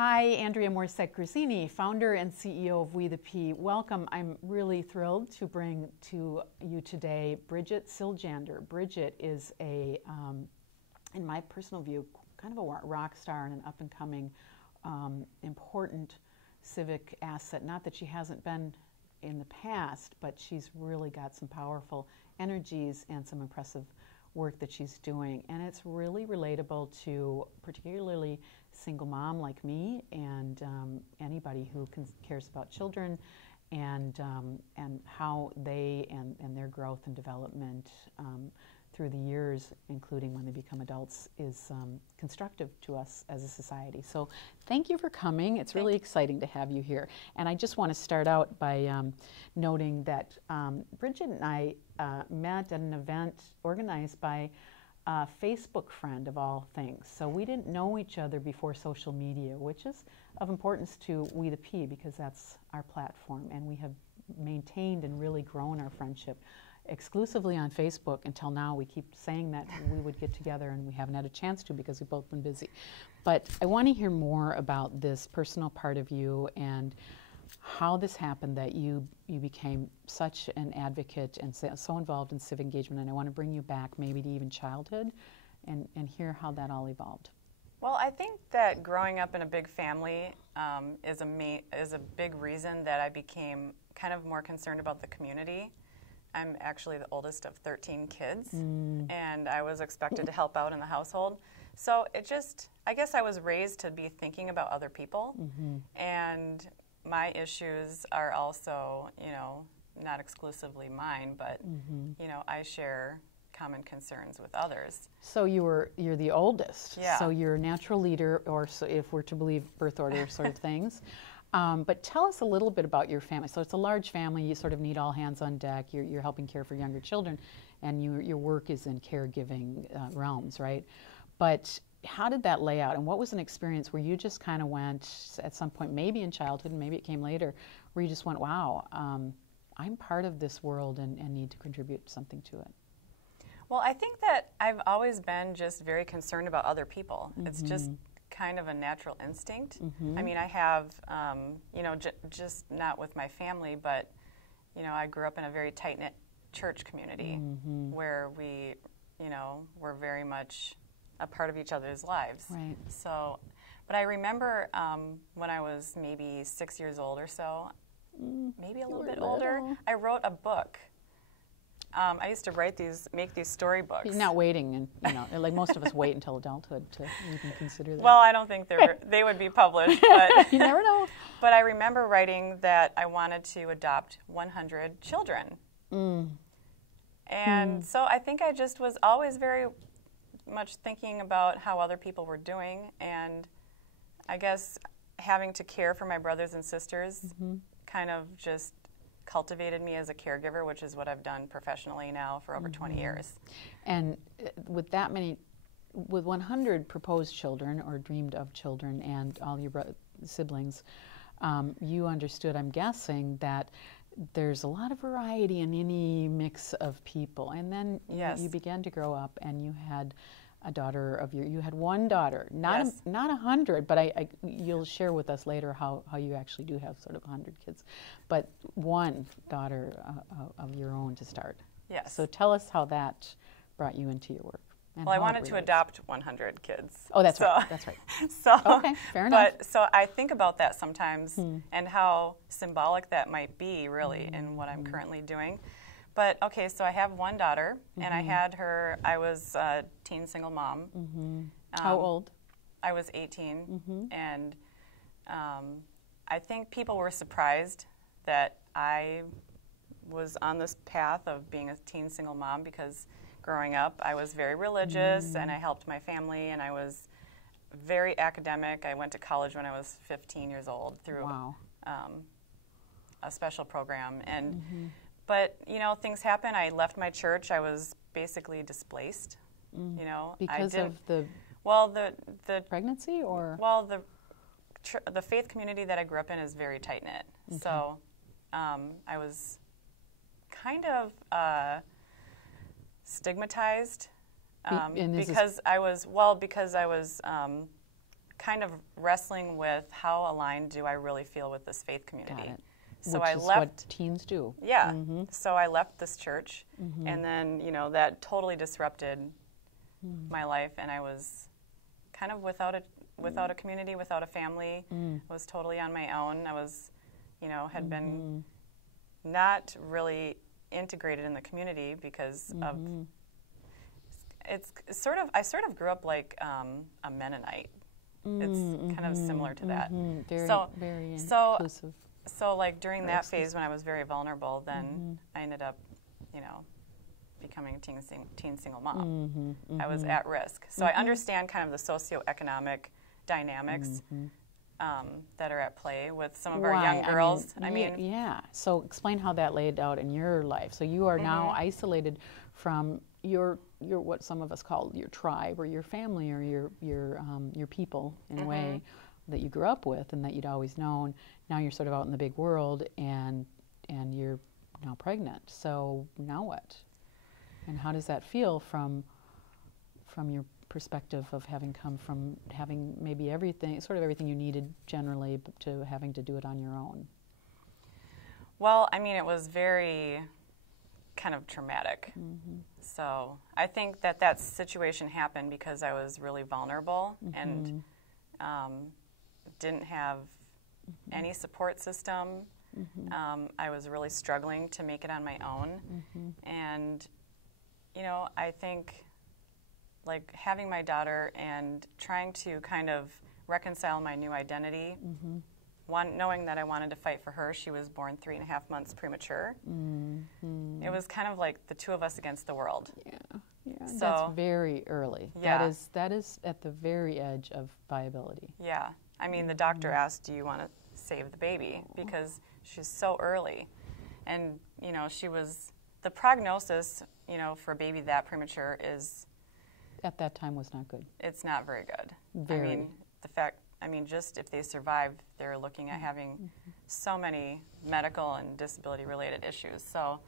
Hi, Andrea Morissette-Grissini, founder and CEO of WetheP. Welcome. I'm really thrilled to bring to you today Bridget Siljander. Bridget is a, in my personal view, kind of a rock star and an up-and-coming, important civic asset. Not that she hasn't been in the past, but she's really got some powerful energies and some impressive work that she's doing, and it's really relatable to particularly single mom like me and anybody who cares about children and how they and their growth and development through the years, including when they become adults, is constructive to us as a society. So thank you for coming. It's really exciting to have you here. And I just want to start out by noting that Bridget and I met at an event organized by a Facebook friend of all things. So we didn't know each other before social media, which is of importance to WetheP because that's our platform, and we have maintained and really grown our friendship exclusively on Facebook until now. We keep saying that we would get together, and we haven't had a chance to because we've both been busy. But I want to hear more about this personal part of you and how this happened that you became such an advocate and so involved in civic engagement. And I want to bring you back maybe to even childhood and hear how that all evolved. Well, I think that growing up in a big family is a big reason that I became kind of more concerned about the community. I'm actually the oldest of 13 kids, and I was expected to help out in the household. So I guess I was raised to be thinking about other people, and my issues are also, not exclusively mine, but, I share common concerns with others. So you're the oldest, yeah. So you're a natural leader, or so if we're to believe birth order sort of things. But tell us a little bit about your family. So it's a large family. You sort of need all hands on deck. You're helping care for younger children, and your work is in caregiving realms, right? But how did that lay out, and what was an experience where you just kind of went at some point, maybe in childhood, and maybe it came later, where you just went, wow, I'm part of this world and need to contribute something to it? Well, I think that I've always been just very concerned about other people. It's just kind of a natural instinct. I mean, I have, just not with my family, but, I grew up in a very tight-knit church community where we, were very much a part of each other's lives. Right. So, but I remember when I was maybe 6 years old or so, maybe a little bit older, I wrote a book. I used to make these storybooks. You're not waiting, and like most of us wait until adulthood to even consider that. Well, I don't think they would be published, but you never know. But I remember writing that I wanted to adopt 100 children, and so I think I just was always very much thinking about how other people were doing, and I guess having to care for my brothers and sisters kind of just cultivated me as a caregiver, which is what I've done professionally now for over 20 years. And with that many, with 100 proposed children or dreamed of children and all your siblings, you understood, I'm guessing, that there's a lot of variety in any mix of people. And then you began to grow up, and you had a daughter you had one daughter, not 100, but you'll share with us later how you actually do have sort of 100 kids, but one daughter of your own to start. Yes. So tell us how that brought you into your work. Well, I wanted to adopt 100 kids. Oh, that's right. That's right. So, okay, fair enough. But so I think about that sometimes and how symbolic that might be, really, in what I'm currently doing. But okay, so I have one daughter, and I was a teen single mom. How old? I was 18, and I think people were surprised that I was on this path of being a teen single mom because growing up I was very religious and I helped my family, and I was very academic. I went to college when I was 15 years old through a special program, and but things happen. I left my church. I was basically displaced. Because of the pregnancy, or the faith community that I grew up in is very tight knit. So I was kind of stigmatized because I was kind of wrestling with how aligned do I really feel with this faith community. Got it. So Which I is left. what teens do. Yeah. So I left this church, Mm-hmm. and then that totally disrupted my life, and I was kind of without a community, without a family. Was totally on my own. I was, had been not really integrated in the community because of. It's sort of. I sort of grew up like a Mennonite. It's kind of similar to that. Very so inclusive. So like during that phase when I was very vulnerable, then I ended up, becoming a teen single mom. I was at risk. So I understand kind of the socioeconomic dynamics that are at play with some of our young girls. Yeah. So explain how that laid out in your life. So you are now isolated from your what some of us call your tribe or your family or your people in a way that you grew up with and that you'd always known. Now you're sort of out in the big world and you're now pregnant. So now what? And how does that feel from your perspective of having come from having maybe everything you needed generally to having to do it on your own? Well, it was very kind of traumatic. So I think that situation happened because I was really vulnerable and didn't have any support system. I was really struggling to make it on my own. And, I think like having my daughter and trying to kind of reconcile my new identity, knowing that I wanted to fight for her. She was born 3.5 months premature. It was kind of like the two of us against the world. Yeah, so, that's very early. Yeah. That is at the very edge of viability. Yeah. The doctor asked, do you want to save the baby? Because she's so early. And, the prognosis, for a baby that premature is... At that time was not good. It's not very good. Very. Just if they survive, they're looking at having so many medical and disability-related issues. So,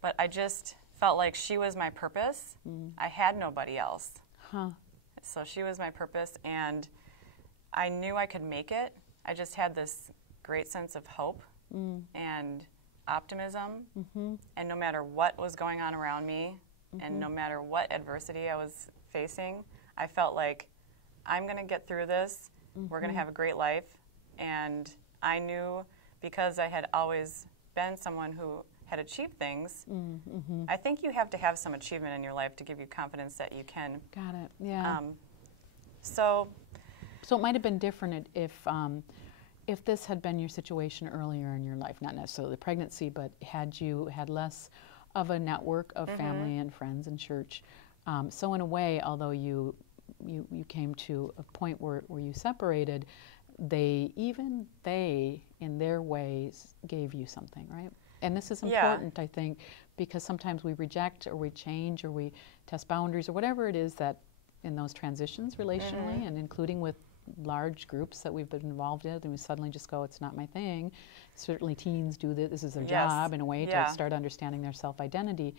but I just felt like she was my purpose. I had nobody else. So she was my purpose, and I knew I could make it. I just had this great sense of hope and optimism, and no matter what was going on around me, and no matter what adversity I was facing, I felt like I'm going to get through this. We're going to have a great life. And I knew, because I had always been someone who had achieved things, I think you have to have some achievement in your life to give you confidence that you can. Got it. Yeah. So it might have been different if this had been your situation earlier in your life, not necessarily the pregnancy, but had you had less of a network of family and friends and church. So in a way, although you came to a point where you separated, they in their ways gave you something, right? And this is important, I think, because sometimes we reject or we change or we test boundaries or whatever it is that in those transitions relationally and including with large groups that we've been involved in, and we suddenly just go, it's not my thing. Certainly teens do this is their job in a way to start understanding their self-identity.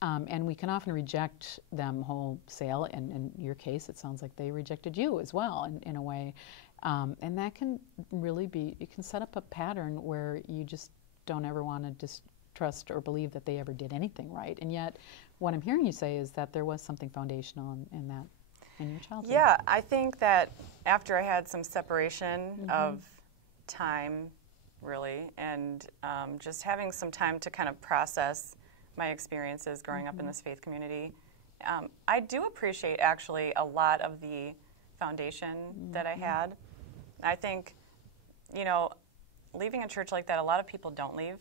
And we can often reject them wholesale, and in your case it sounds like they rejected you as well in a way. And that can really it can set up a pattern where you just don't ever want to distrust or believe that they ever did anything right. And yet what I'm hearing you say is that there was something foundational in that. In your childhood. Yeah, I think that after I had some separation of time, really, and just having some time to kind of process my experiences growing up in this faith community, I do appreciate actually a lot of the foundation that I had. I think, leaving a church like that, a lot of people don't leave.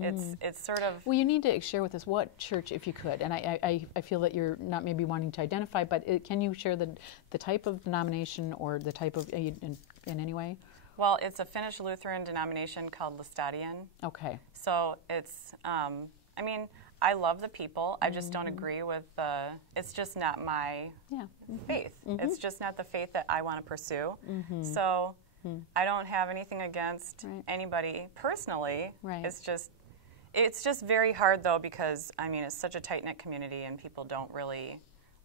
It's sort of... Well, you need to share with us what church, if you could, and I feel that you're not maybe wanting to identify, but can you share the type of denomination or the type of, in any way? Well, it's a Finnish Lutheran denomination called Lestadian. Okay. So it's, I love the people. I just don't agree with it's just not my faith. It's just not the faith that I want to pursue. So... I don't have anything against anybody personally. It's just very hard though, because it's such a tight-knit community and people don't really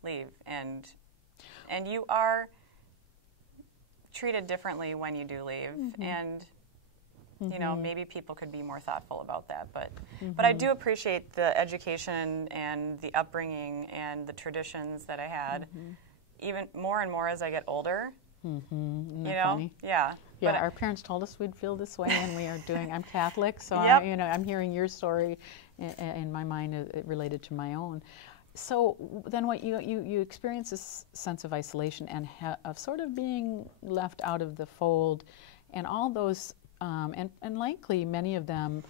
leave, and you are treated differently when you do leave, and you know, maybe people could be more thoughtful about that. But I do appreciate the education and the upbringing and the traditions that I had, even more and more as I get older. Isn't that You know, funny? yeah. Yeah, But our parents told us we'd feel this way, and we are doing. I'm Catholic, so Yep. you know, I'm hearing your story in my mind related to my own. So then, what you experience this sense of isolation and of sort of being left out of the fold, and all those, and likely many of them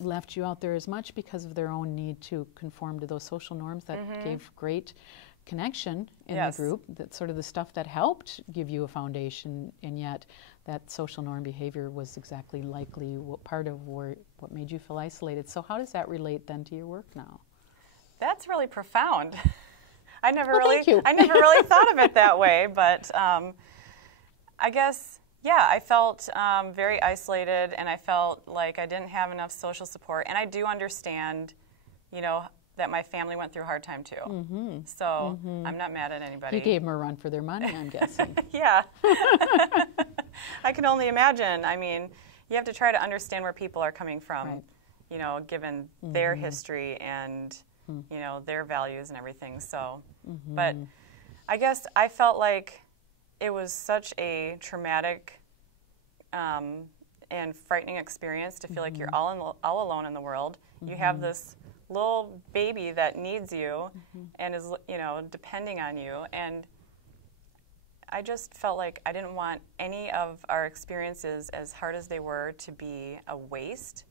left you out there as much because of their own need to conform to those social norms that gave great connection in Yes. the group. That's sort of the stuff that helped give you a foundation, and yet that social norm behavior was exactly likely part of what made you feel isolated. So how does that relate then to your work now? that's really profound. I never Well, really, thank you. I never really thought of it that way. But I guess, yeah, I felt very isolated, and I felt like I didn't have enough social support. And I do understand, you know, that my family went through a hard time too. So I'm not mad at anybody. You gave them a run for their money, I'm guessing. Yeah. I can only imagine. I mean, you have to try to understand where people are coming from, Right. you know, given their history and, you know, their values and everything. So, but I guess I felt like it was such a traumatic and frightening experience to feel like you're all alone in the world. You have this little baby that needs you and is, you know, depending on you. And I just felt like I didn't want any of our experiences, as hard as they were, to be a waste,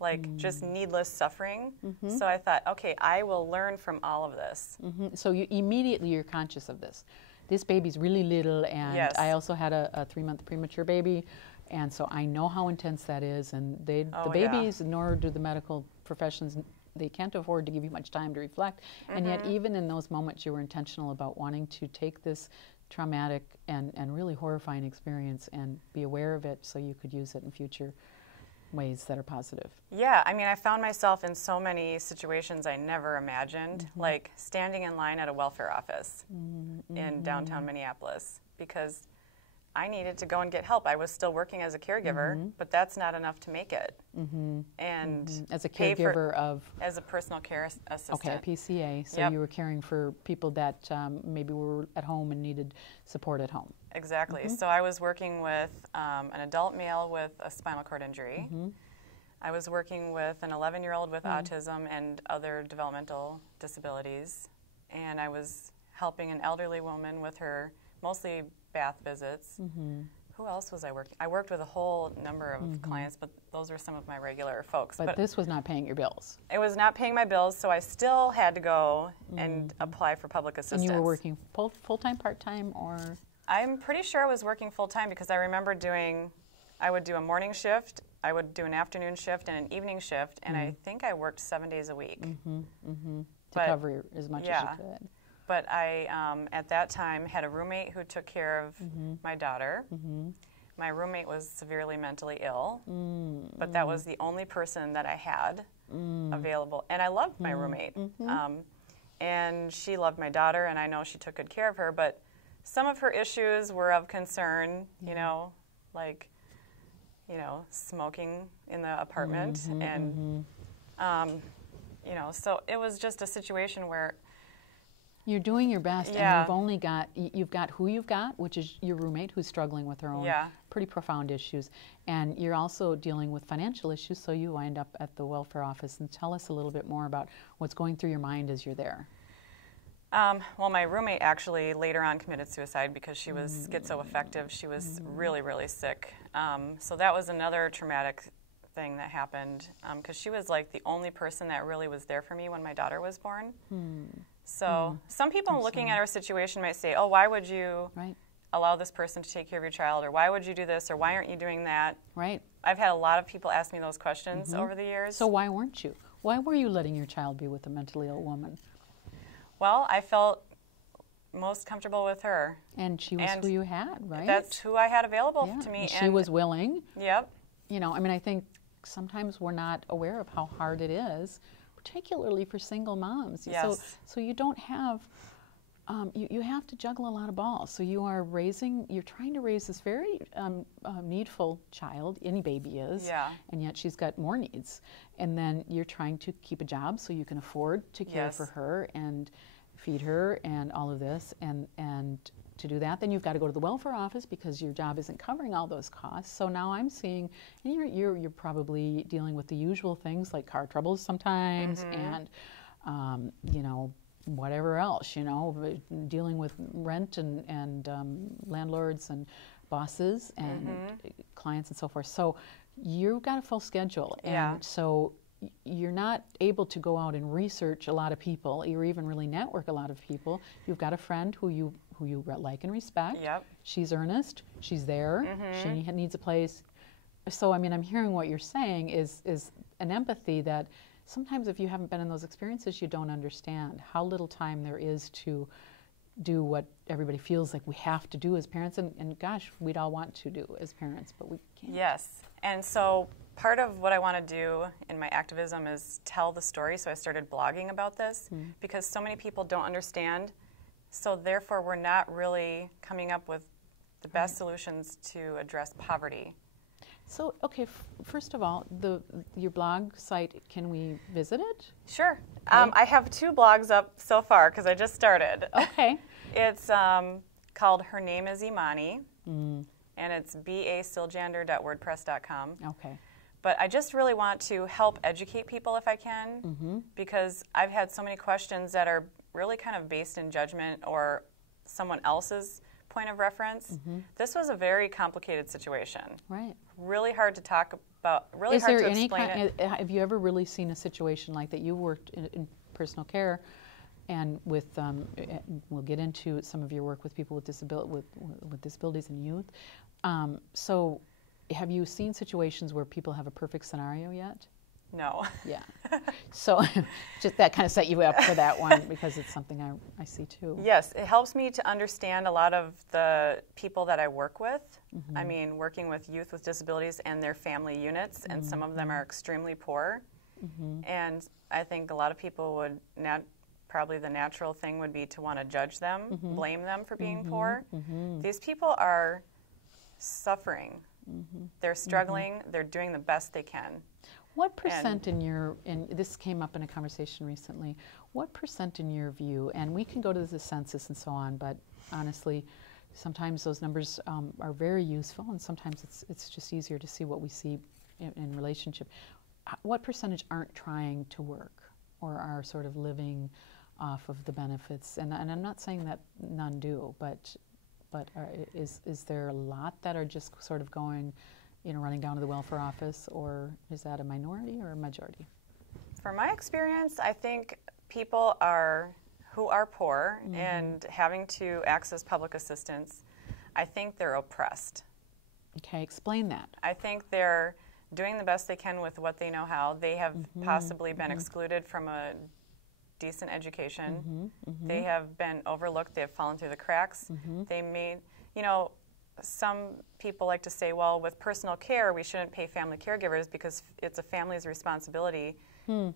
like just needless suffering. So I thought, okay, I will learn from all of this. So you're conscious of this. This baby's really little, and Yes. I also had a 3-month premature baby, and so I know how intense that is. And the Oh, yeah. babies, nor do the medical professions, they can't afford to give you much time to reflect. And yet, even in those moments, you were intentional about wanting to take this traumatic and really horrifying experience and be aware of it so you could use it in future ways that are positive. Yeah, I mean, I found myself in so many situations I never imagined, like standing in line at a welfare office in downtown Minneapolis, because I needed to go and get help. I was still working as a caregiver, but that's not enough to make it. And As a pay caregiver of, as a personal care assistant. okay, a PCA, so Yep. you were caring for people that maybe were at home and needed support at home. Exactly. So I was working with an adult male with a spinal cord injury. I was working with an 11-year-old with autism and other developmental disabilities. And I was helping an elderly woman with her mostly bath visits. Who else was I working? I worked with a whole number of clients, but those were some of my regular folks. But this was not paying your bills. It was not paying my bills, so I still had to go and apply for public assistance. And you were working full-time, part-time, or? I'm pretty sure I was working full-time, because I remember I would do a morning shift, I would do an afternoon shift and an evening shift, and I think I worked 7 days a week. To But- cover as much yeah. as you could. But I, at that time, had a roommate who took care of my daughter. My roommate was severely mentally ill, but that was the only person that I had available. And I loved my roommate. And she loved my daughter, and I know she took good care of her, but some of her issues were of concern, you know, like, you know, smoking in the apartment. And, you know, so it was just a situation where You're doing your best, Yeah. and you've got who you've got, which is your roommate who's struggling with her own Yeah. pretty profound issues, and you're also dealing with financial issues, so you wind up at the welfare office. And tell us a little bit more about what's going through your mind as you're there. Well, my roommate actually later on committed suicide because she was schizoaffective. She was really, really sick. So that was another traumatic thing that happened, because she was like the only person that really was there for me when my daughter was born. So some people looking at our situation might say, oh, why would you Right, allow this person to take care of your child, or why would you do this, or why aren't you doing that? right. I've had a lot of people ask me those questions over the years. So why weren't you? Why were you letting your child be with a mentally ill woman? Well, I felt most comfortable with her. And she was And who you had, right? That's who I had available yeah. to me. And she was willing. Yep. You know, I mean, I think sometimes we're not aware of how hard it is, particularly for single moms. Yes. So you don't have you have to juggle a lot of balls. So you're trying to raise this very needful child, any baby is, Yeah. and yet she's got more needs. And then you're trying to keep a job so you can afford to care Yes. for her and feed her and all of this. And to do that, then you've got to go to the welfare office because your job isn't covering all those costs. So now I'm seeing, and you're probably dealing with the usual things like car troubles sometimes, and you know, whatever else, you know, dealing with rent and landlords and bosses and clients and so forth. So you've got a full schedule, and so you're not able to go out and research a lot of people or even really network a lot of people. You've got a friend who you like and respect. Yep. She's earnest. She's there. She needs a place. So I mean, I'm hearing what you're saying is an empathy that sometimes if you haven't been in those experiences, you don't understand how little time there is to do what everybody feels like we have to do as parents. And gosh, we'd all want to do as parents, but we can't. Yes. And so part of what I want to do in my activism is tell the story. So I started blogging about this because so many people don't understand. So therefore, we're not really coming up with the best solutions to address poverty. So, okay, first of all, your blog site, can we visit it? Sure. I have 2 blogs up so far because I just started. Okay. It's called Her Name is Imani, and it's basiljander.wordpress.com. Okay. But I just really want to help educate people if I can, because I've had so many questions that are really kind of based in judgment or someone else's point of reference. This was a very complicated situation. Right. Really hard to talk about, really Is hard there to any explain kind, it. have you ever really seen a situation like that? You worked in personal care and with, we'll get into some of your work with people with disabilities and youth. So have you seen situations where people have a perfect scenario yet? No. Yeah. So just that kind of set you up for that one because it's something I see too. Yes, it helps me to understand a lot of the people that I work with. I mean, working with youth with disabilities and their family units, and some of them are extremely poor. And I think a lot of people would probably the natural thing would be to want to judge them, blame them for being poor. These people are suffering. They're struggling. They're doing the best they can. What percent and this came up in a conversation recently, what percent in your view, and we can go to the census and so on, but honestly, sometimes those numbers are very useful, and sometimes it's just easier to see what we see in relationship. What percentage aren't trying to work or are sort of living off of the benefits? And I'm not saying that none do, but is there a lot that are just sort of going, you know, running down to the welfare office, or is that a minority or a majority? From my experience, I think people who are poor and having to access public assistance, I think they're oppressed. Okay, explain that. I think they're doing the best they can with what they know how. They have possibly been excluded from a decent education. They have been overlooked. They have fallen through the cracks. They made, you know, some people like to say, well, with personal care, we shouldn't pay family caregivers because it's a family's responsibility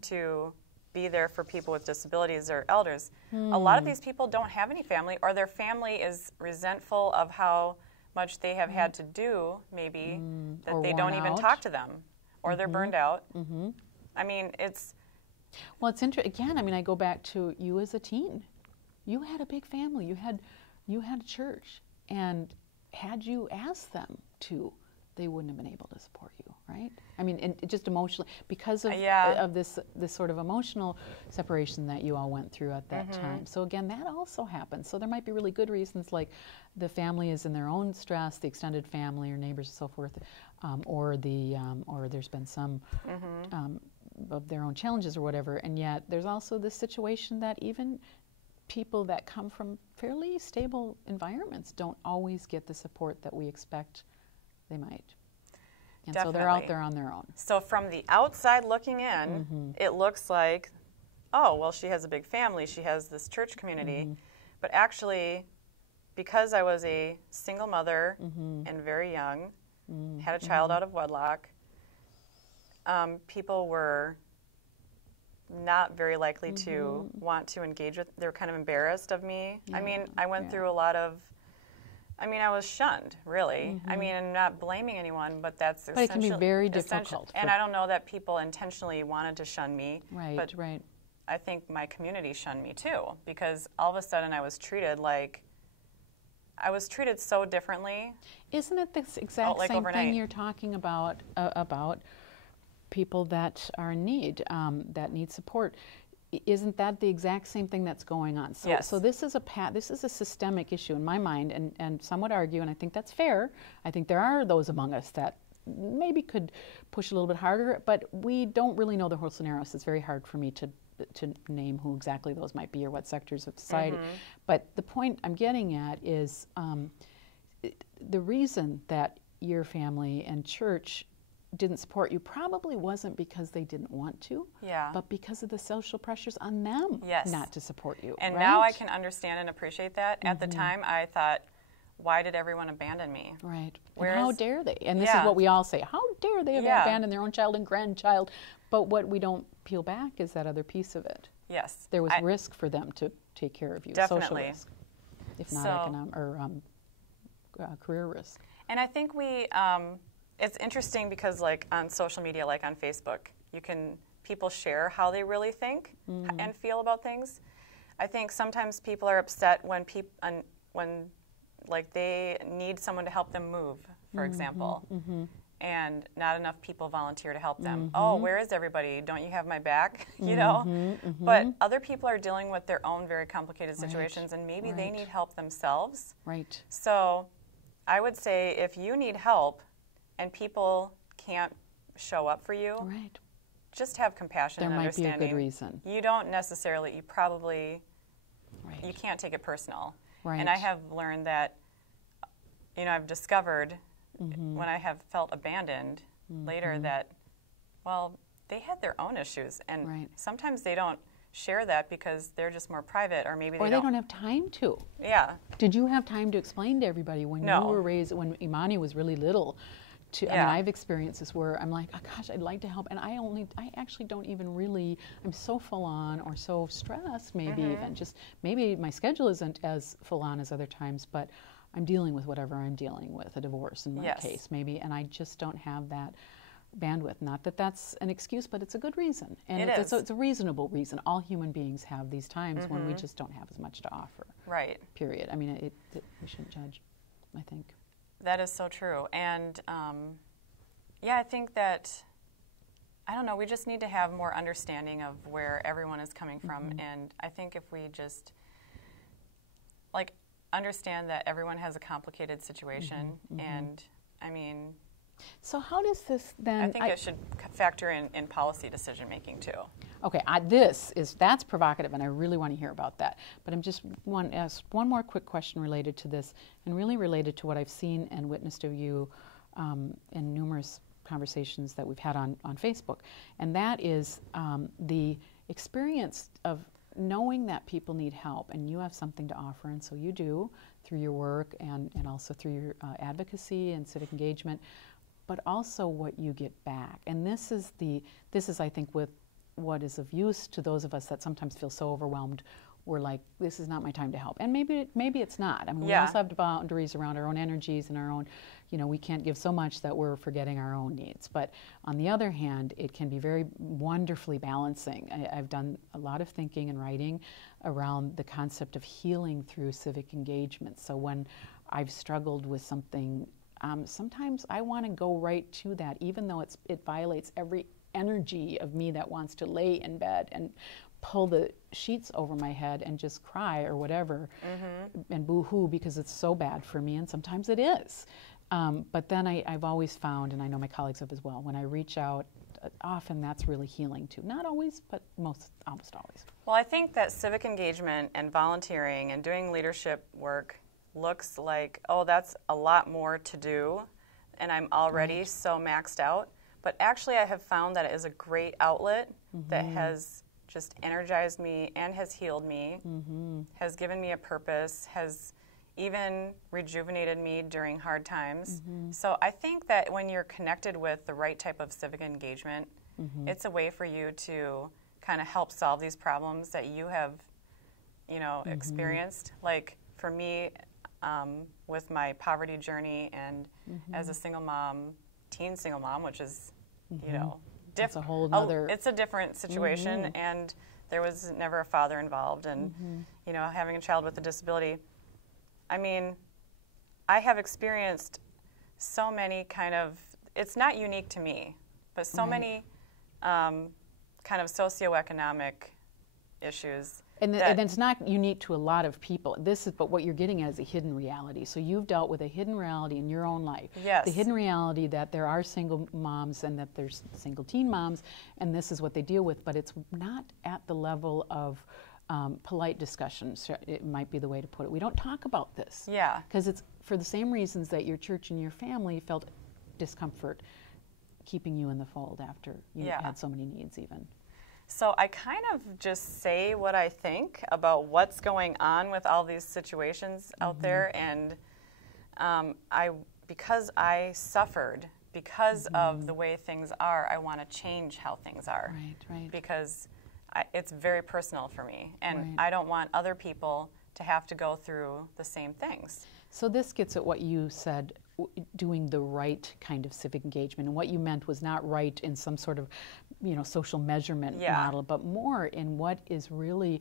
to be there for people with disabilities or elders. A lot of these people don't have any family, or their family is resentful of how much they have had to do, maybe, that or they don't even talk to them, or they're burned out. I mean, it's... Well, it's interesting. Again, I mean, I go back to you as a teen. You had a big family. You had a church. And had you asked them to, they wouldn't have been able to support you, right? I mean, and just emotionally, because of this sort of emotional separation that you all went through at that time. So again, that also happens. So there might be really good reasons, like the family is in their own stress, the extended family or neighbors and so forth, or there's been some of their own challenges or whatever. And yet there's also this situation that even people that come from fairly stable environments don't always get the support that we expect they might. And Definitely. So they're out there on their own. So from the outside looking in, it looks like, oh, well, she has a big family, she has this church community. But actually, because I was a single mother and very young, had a child out of wedlock, people were not very likely to want to engage with. They're kind of embarrassed of me. I mean, I went through a lot of, I was shunned, really. I mean, I'm not blaming anyone, but that's essentially. But it can be very difficult. And I don't know that people intentionally wanted to shun me. Right, but right. I think my community shunned me too, because all of a sudden I was treated so differently. Isn't it this exact same overnight. thing you're talking about people that are in need, that need support? Isn't that the exact same thing that's going on? So, yes. So this is a systemic issue in my mind, and some would argue, and I think that's fair. I think there are those among us that maybe could push a little bit harder, but we don't really know the whole scenario, so it's very hard for me to name who exactly those might be or what sectors of society. But the point I'm getting at is the reason that your family and church didn't support you probably wasn't because they didn't want to, but because of the social pressures on them not to support you. And right? now I can understand and appreciate that. At the time, I thought, why did everyone abandon me? Right. Whereas, and how dare they? And this is what we all say. How dare they abandon their own child and grandchild? But what we don't peel back is that other piece of it. Yes. There was risk for them to take care of you. Definitely. Social risk, if not economic or career risk. And I think it's interesting because like on social media, like on Facebook, people share how they really think and feel about things. I think sometimes people are upset when like they need someone to help them move, for example, and not enough people volunteer to help them. Oh, where is everybody? Don't you have my back? You know? But other people are dealing with their own very complicated situations, and maybe they need help themselves. Right. So I would say if you need help and people can't show up for you, just have compassion and understanding. There might be a good reason. You don't necessarily, you probably, you can't take it personal. Right. And I have learned that, I've discovered when I have felt abandoned later that, well, they had their own issues. And sometimes they don't share that because they're just more private, or maybe they don't have time to. Yeah. Did you have time to explain to everybody when you were raised, when Imani was really little? I mean, I've experienced this where I'm like, oh, gosh, I'd like to help, and I actually don't even really, I'm so full on or so stressed, maybe even, just maybe my schedule isn't as full on as other times, but I'm dealing with whatever I'm dealing with, a divorce in my case, maybe, and I just don't have that bandwidth. Not that that's an excuse, but it's a good reason, and it's a reasonable reason. All human beings have these times when we just don't have as much to offer. Right. Period. I mean, we shouldn't judge, I think. That is so true. And I think that, I don't know, we just need to have more understanding of where everyone is coming from. And I think if we just, understand that everyone has a complicated situation. And, I mean... So how does this then... I think it should factor in policy decision making too. Okay, that's provocative, and I really want to hear about that. But I'm just want to ask one more quick question related to this, and really related to what I've seen and witnessed of you in numerous conversations that we've had on Facebook, and that is the experience of knowing that people need help, and you have something to offer, and so you do through your work and also through your advocacy and civic engagement, but also what you get back. And this is I think with what is of use to those of us that sometimes feel so overwhelmed. We're like, this is not my time to help. And maybe it's not. I mean, we also have boundaries around our own energies and our own, we can't give so much that we're forgetting our own needs. But on the other hand, it can be very wonderfully balancing. I've done a lot of thinking and writing around the concept of healing through civic engagement. So when I've struggled with something, sometimes I want to go right to that, even though it violates every energy of me that wants to lay in bed and pull the sheets over my head and just cry or whatever and boo-hoo because it's so bad for me, and sometimes it is. But then I've always found, and I know my colleagues have as well, when I reach out, often that's really healing too. Not always, but almost always. Well, I think that civic engagement and volunteering and doing leadership work looks like, oh, that's a lot more to do, and I'm already so maxed out. But actually I have found that it is a great outlet that has just energized me and has healed me, has given me a purpose, has even rejuvenated me during hard times. So I think that when you're connected with the right type of civic engagement, it's a way for you to kind of help solve these problems that you have, you know, experienced. Like for me, with my poverty journey and as a single mom, teen single mom, which is, you know, it's a whole nother. It's a different situation, and there was never a father involved, and you know, having a child with a disability. I mean, I have experienced so many kind of. It's not unique to me, but so many kind of socioeconomic issues. And it's not unique to a lot of people. But what you're getting at is a hidden reality. So you've dealt with a hidden reality in your own life. Yes. The hidden reality that there are single moms and that there's single teen moms, and this is what they deal with. But it's not at the level of polite discussion. It might be the way to put it. We don't talk about this. Yeah. Because it's for the same reasons that your church and your family felt discomfort keeping you in the fold after you had so many needs even. So I kind of just say what I think about what's going on with all these situations out there, and because I suffered because of the way things are, I want to change how things are. Right. Because it's very personal for me, and I don't want other people to have to go through the same things. So this gets at what you said, doing the right kind of civic engagement, and what you meant was not right in some sort of, you know, social measurement model, but more in what is really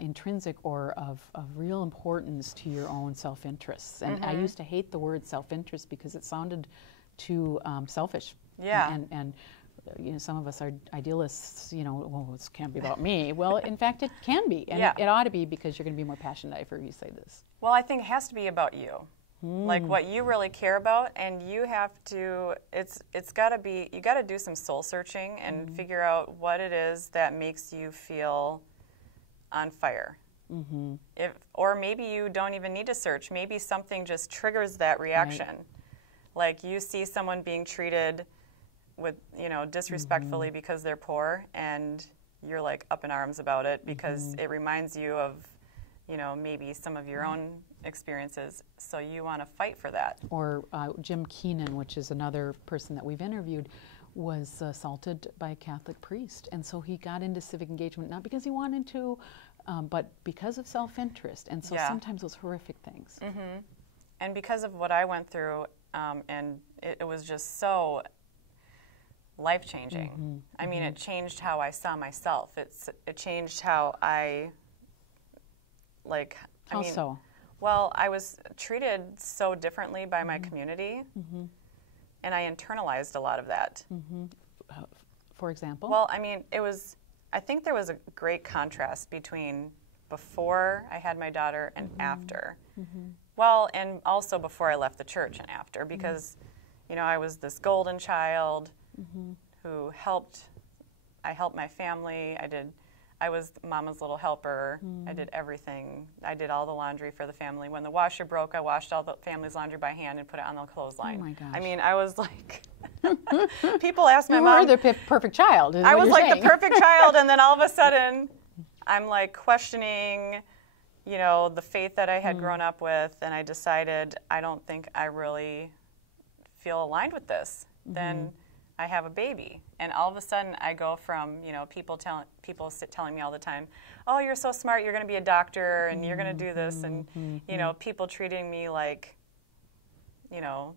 intrinsic or of real importance to your own self-interests. And I used to hate the word self-interest because it sounded too selfish. Yeah. And you know, some of us are idealists, you know, well, this can't be about me. Well, in fact, it can be, and it ought to be, because you're going to be more passionate. I've heard you say this. Well, I think it has to be about you. Like what you really care about, and you have to, it's got to be, you got to do some soul searching and figure out what it is that makes you feel on fire. Or maybe you don't even need to search. Maybe something just triggers that reaction. Like you see someone being treated with, you know, disrespectfully because they're poor, and you're like up in arms about it because it reminds you of, you know, maybe some of your own experiences, so you want to fight for that. Or Jim Keenan, which is another person that we've interviewed, was assaulted by a Catholic priest, and so he got into civic engagement not because he wanted to, but because of self-interest, and so sometimes those horrific things. And because of what I went through, and it was just so life-changing. I mean, it changed how I saw myself. It changed how I, like, I mean, so? Well, I was treated so differently by my community, and I internalized a lot of that. For example? Well, I mean, I think there was a great contrast between before I had my daughter and after. Well, and also before I left the church and after, because, you know, I was this golden child who I helped my family. I was Mama's little helper. I did everything. I did all the laundry for the family. When the washer broke, I washed all the family's laundry by hand and put it on the clothesline. Oh my gosh. I mean, I was like, people ask my mom. You were the perfect child. I was like the perfect child, and then all of a sudden, I'm like questioning, you know, the faith that I had grown up with, and I decided I don't think I really feel aligned with this. Then I have a baby, and all of a sudden I go from, you know, people telling me all the time, oh, you're so smart, you're going to be a doctor, and you're going to do this, and you know, people treating me like, you know,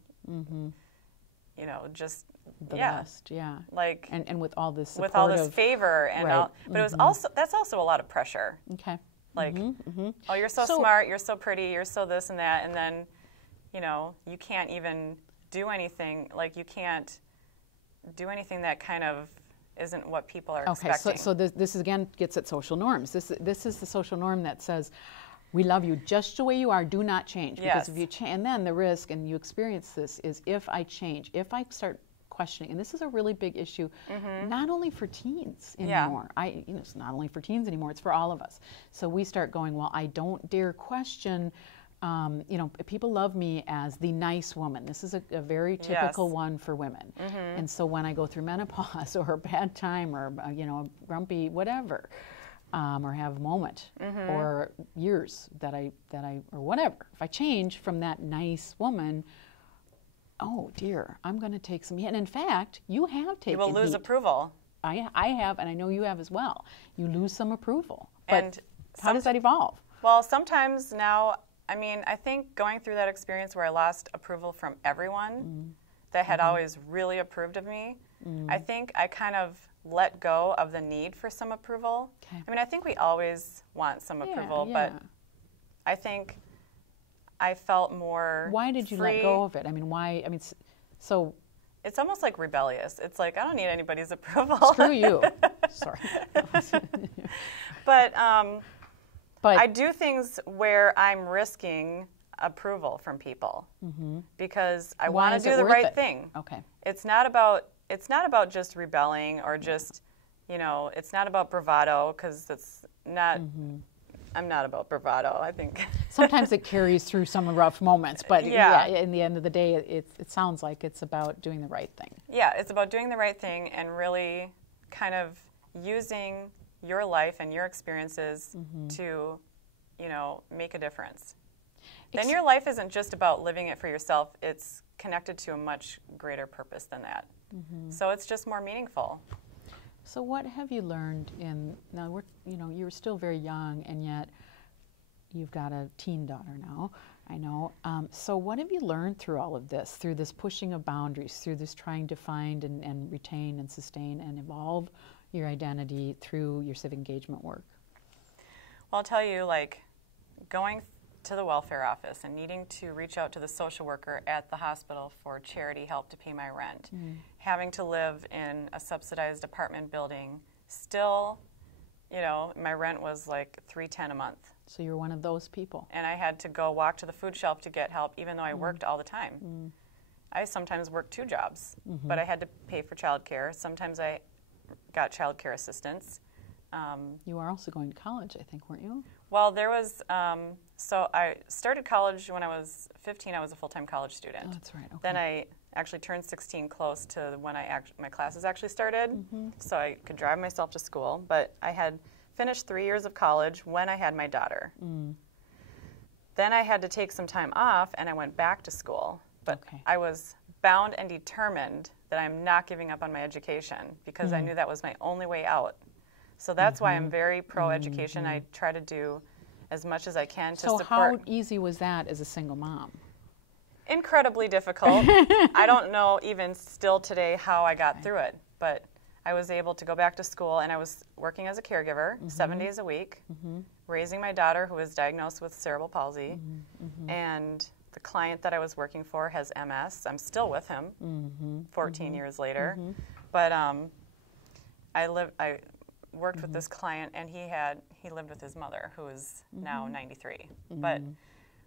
just the best, like, and with all this with all this favor, and all, but it was that's also a lot of pressure. Okay. Like, oh, you're so smart, you're so pretty, you're so this and that, and then, you know, you can't even do anything. Like, you can't do anything that kind of isn't what people are expecting. Okay, so this again gets at social norms. This is the social norm that says, we love you just the way you are, do not change. Because if you change, and then the risk, and you experience this, is if I change, if I start questioning, and this is a really big issue, not only for teens anymore. You know, it's not only for teens anymore, it's for all of us. So we start going, well, I don't dare question. You know, people love me as the nice woman. This is a very typical one for women. And so when I go through menopause or a bad time or, you know, grumpy whatever, or have a moment or years that I or whatever, if I change from that nice woman, oh dear, I'm going to take some heat. And in fact, you have taken You will lose heat. approval. I have, and I know you have as well. You lose some approval. But And how does that evolve? Well, sometimes now, I mean, I think going through that experience where I lost approval from everyone that had always really approved of me, I think I kind of let go of the need for some approval. Okay. I mean, I think we always want some approval, but I think I felt more Why did you free. let go of it? I mean, why? I mean, so It's almost like rebellious. It's like, I don't need anybody's approval. screw you. Sorry. But But I do things where I'm risking approval from people because I why want is to it do the worth right it? thing. Okay. It's not about just rebelling or just, you know, it's not about bravado because it's not. I'm not about bravado, I think. Sometimes it carries through some rough moments, but Yeah. in the end of the day, it sounds like it's about doing the right thing. Yeah, it's about doing the right thing and really kind of using your life and your experiences to, you know, make a difference. Then your life isn't just about living it for yourself. It's connected to a much greater purpose than that. So it's just more meaningful. So what have you learned now you're still very young, and yet you've got a teen daughter now, I know. So what have you learned through all of this, through this pushing of boundaries, through this trying to find and retain and sustain and evolve your identity through your civic engagement work? Well, I'll tell you, like, going to the welfare office and needing to reach out to the social worker at the hospital for charity help to pay my rent, having to live in a subsidized apartment building, still, you know, my rent was like $310 a month. So you're one of those people. And I had to go walk to the food shelf to get help, even though I worked all the time. I sometimes worked 2 jobs, but I had to pay for childcare. Sometimes I got childcare assistance. You are also going to college, I think, weren't you? Well, there was, so I started college when I was 15. I was a full-time college student. Oh, that's right. Okay. Then I actually turned 16 close to when my classes actually started, so I could drive myself to school. But I had finished 3 years of college when I had my daughter. Then I had to take some time off, and I went back to school. But I was bound and determined that I'm not giving up on my education because I knew that was my only way out. So that's why I'm very pro-education. I try to do as much as I can to support. So how easy was that as a single mom? Incredibly difficult. I don't know even still today how I got through it, but I was able to go back to school, and I was working as a caregiver 7 days a week, raising my daughter who was diagnosed with cerebral palsy, and the client that I was working for has MS. I'm still with him 14 years later, but I worked with this client, and he lived with his mother, who is now 93. But,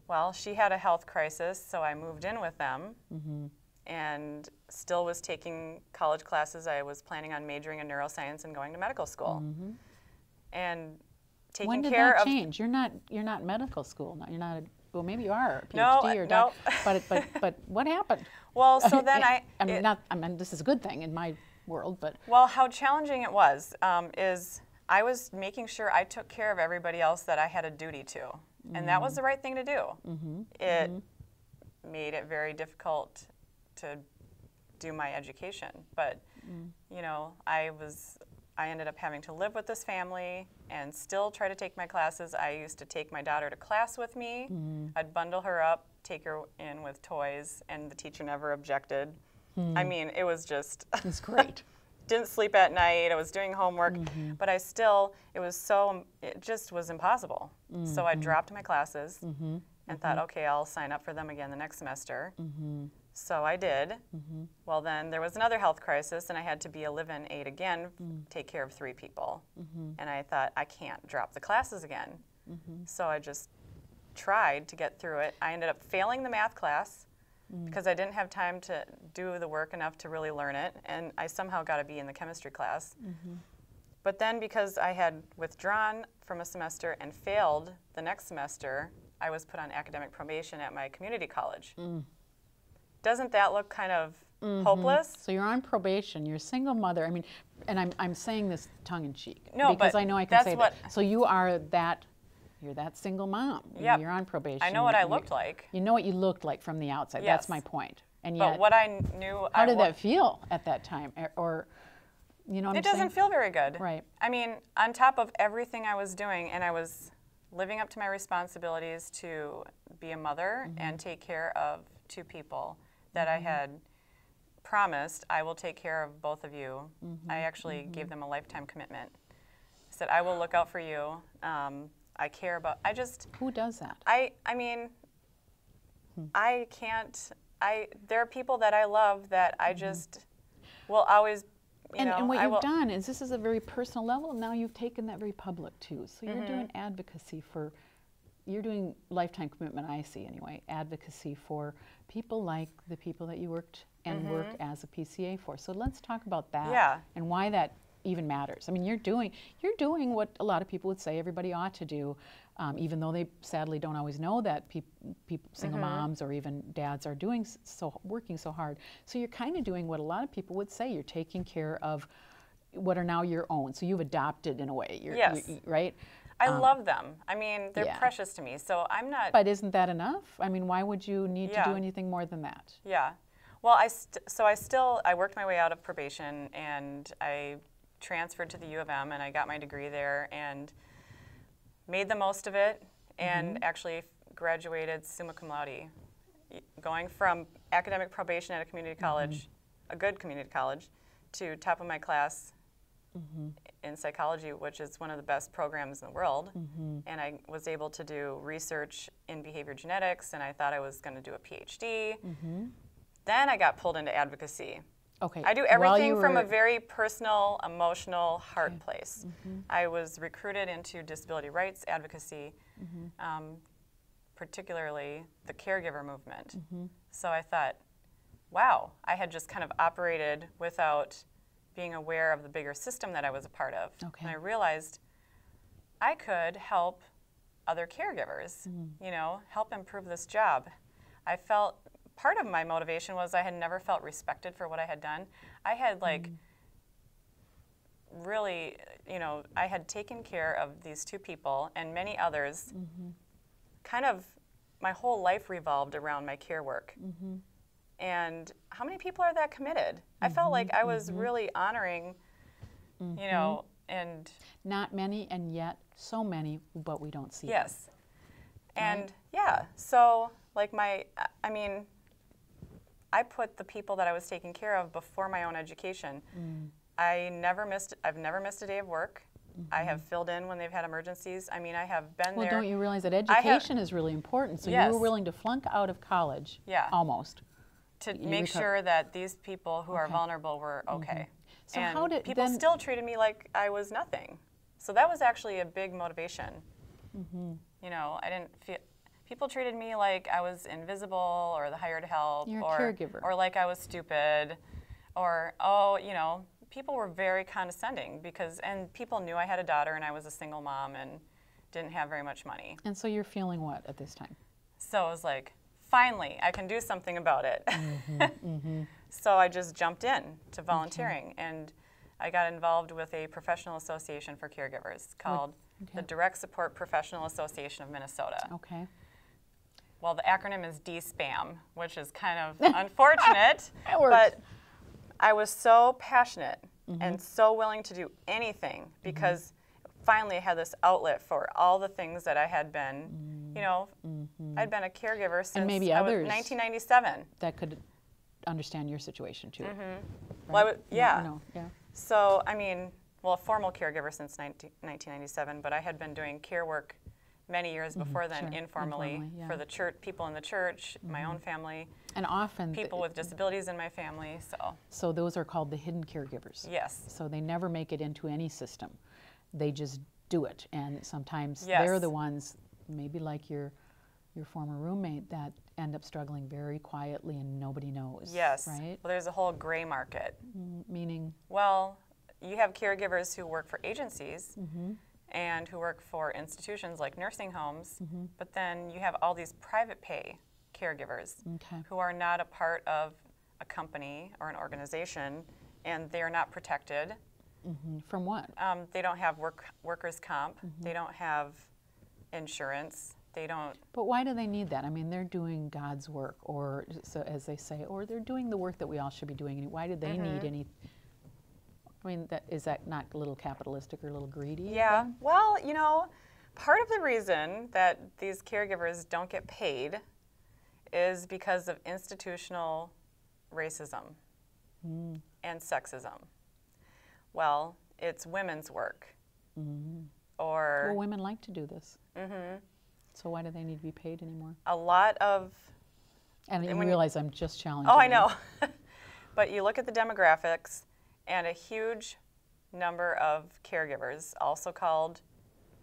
well, she had a health crisis, so I moved in with them and still was taking college classes. I was planning on majoring in neuroscience and going to medical school. And taking when did care that of change? You're not medical school now. You're not well, maybe you are a PhD No, or no. but what happened? Well, so then I mean, this is a good thing in my world, but well, how challenging it was is I was making sure I took care of everybody else that I had a duty to, and that was the right thing to do. It made it very difficult to do my education, but you know, I ended up having to live with this family and still try to take my classes. I used to take my daughter to class with me. I'd bundle her up, take her in with toys, and the teacher never objected. I mean, it was just it's great. Didn't sleep at night. I was doing homework, but it just was impossible. So I dropped my classes and thought, okay, I'll sign up for them again the next semester. So I did. Well, then there was another health crisis, and I had to be a live-in aide again, take care of 3 people. And I thought, I can't drop the classes again. So I just tried to get through it. I ended up failing the math class because I didn't have time to do the work enough to really learn it, and I somehow got to be in the chemistry class. But then because I had withdrawn from a semester and failed the next semester, I was put on academic probation at my community college. Doesn't that look kind of hopeless? So you're on probation. You're a single mother. I mean, and I'm saying this tongue in cheek No, because but I know I can that's say what, that. So you're that single mom. Yep. You're on probation. I know what I looked like. You know what you looked like from the outside. Yes. That's my point. And yet, but what I knew, how did that feel at that time? Or You know what it I'm saying? doesn't feel very good. Right. I mean, on top of everything I was doing, and I was living up to my responsibilities to be a mother and take care of 2 people that I had promised, I will take care of both of you. I actually gave them a lifetime commitment. I said, I will look out for you. I care about, Who does that? I mean, I can't, there are people that I love that I just will always, you know. And what you've done is this is a very personal level, and now you've taken that very public too. So you're doing advocacy for, you're doing lifetime commitment, I see anyway, advocacy for people like the people that you worked and work as a PCA for. So let's talk about that and why that even matters. I mean, you're doing what a lot of people would say everybody ought to do, even though they sadly don't always know that single moms or even dads are working so hard. So you're kind of doing what a lot of people would say. You're taking care of what are now your own. So you've adopted in a way. Right? I love them. I mean, they're precious to me. So I'm not. But isn't that enough? I mean, why would you need to do anything more than that? Yeah. Well, I worked my way out of probation, and I transferred to the U of M, and I got my degree there and made the most of it, and actually graduated summa cum laude, going from academic probation at a community college, a good community college, to top of my class in psychology, which is one of the best programs in the world. And I was able to do research in behavior genetics, and I thought I was going to do a PhD. Then I got pulled into advocacy. Okay. I do everything from a very personal, emotional, heart place. I was recruited into disability rights advocacy, particularly the caregiver movement. So I thought, wow, I had just kind of operated without being aware of the bigger system that I was a part of. Okay. And I realized I could help other caregivers, you know, help improve this job. I felt part of my motivation was I had never felt respected for what I had done. I had really, you know, I had taken care of these 2 people and many others. Kind of my whole life revolved around my care work. And how many people are that committed? I felt like I was really honoring, you know, and not many, and yet so many, but we don't see them. Yes. And so like I mean, I put the people that I was taking care of before my own education. I've never missed a day of work. I have filled in when they've had emergencies. I mean, I have been there. Well, don't you realize that education is really important? So you were willing to flunk out of college, almost, to make sure that these people who are vulnerable were okay. So and how did people still treated me like I was nothing. So that was actually a big motivation. You know, I didn't feel. People treated me like I was invisible or the hired help, You're a caregiver. Or like I was stupid, or, oh, you know, people were very condescending and people knew I had a daughter and I was a single mom and didn't have very much money. And so you're feeling what at this time? So I was like, finally, I can do something about it. So I just jumped in to volunteering, and I got involved with a professional association for caregivers called the Direct Support Professional Association of Minnesota. Okay. Well, the acronym is DSPAM, which is kind of unfortunate, but I was so passionate and so willing to do anything because finally I had this outlet for all the things that I had been, you know, I'd been a caregiver since and maybe others 1997. That could understand your situation too. Right? Well, yeah. So, I mean, well, a formal caregiver since 1997, but I had been doing care work many years before then, informally for the church, people in the church, my own family, and often people with disabilities in my family. So those are called the hidden caregivers. Yes. So they never make it into any system. They just do it, and sometimes they're the ones, maybe like your former roommate, that end up struggling very quietly and nobody knows. Yes. Right. Well, there's a whole gray market. Meaning? Well, you have caregivers who work for agencies. And who work for institutions like nursing homes, but then you have all these private pay caregivers who are not a part of a company or an organization, and they are not protected. From what? They don't have workers' comp. They don't have insurance. They don't. But why do they need that? I mean, they're doing God's work, or so as they say, or they're doing the work that we all should be doing. Why do they need any? I mean, is that not a little capitalistic or a little greedy? Yeah, then? well, part of the reason that these caregivers don't get paid is because of institutional racism and sexism. Well, it's women's work. Or well, women like to do this. So why do they need to be paid anymore? a lot of... And you realize I'm just challenging Oh, I you. know. But you look at the demographics, and a huge number of caregivers, also called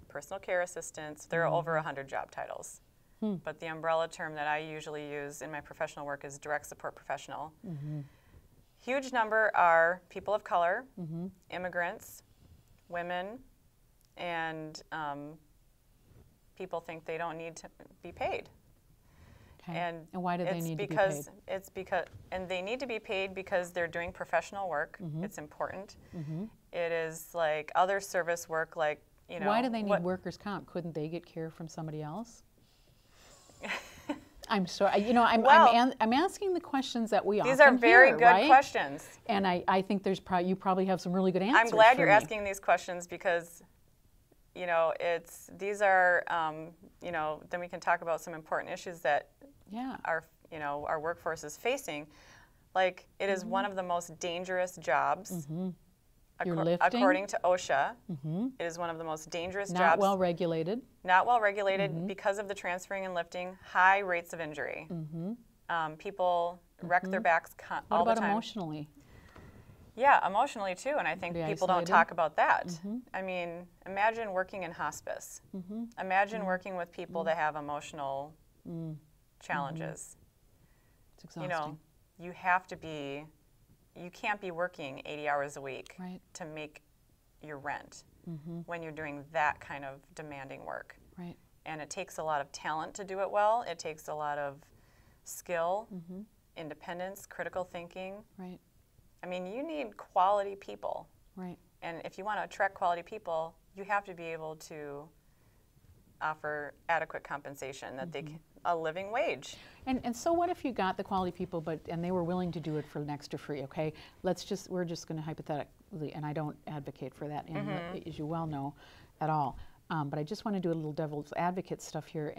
personal care assistants, there are over 100 job titles. But the umbrella term that I usually use in my professional work is direct support professional. Huge number are people of color, immigrants, women, and people think they don't need to be paid. Okay. And why do they need to be paid? And they need to be paid because they're doing professional work. It's important. It is like other service work, like, Why do they need workers' comp? Couldn't they get care from somebody else? I'm sorry. I'm asking the questions that we often hear. These are very good right? questions. And I think you probably have some really good answers. I'm glad you're me. asking these questions because, these are, then we can talk about some important issues that our workforce is facing. Like, it is one of the most dangerous jobs. According to OSHA, it is one of the most dangerous jobs. Not well regulated. Not well regulated because of the transferring and lifting, high rates of injury. People wreck their backs all the time. What about emotionally? Yeah, emotionally too, and I think people don't talk about that. I mean, imagine working in hospice. Imagine working with people that have emotional challenges. It's exhausting. You can't be working 80 hours a week to make your rent when you're doing that kind of demanding work. Right. And it takes a lot of talent to do it well. It takes a lot of skill, independence, critical thinking. Right. I mean, you need quality people. Right. And if you want to attract quality people, you have to be able to offer adequate compensation, that they can, a living wage. And so what if you got the quality people, and they were willing to do it for next to free? Okay, we're just going to hypothetically, and I don't advocate for that, as you well know, at all. But I just want to do a little devil's advocate stuff here,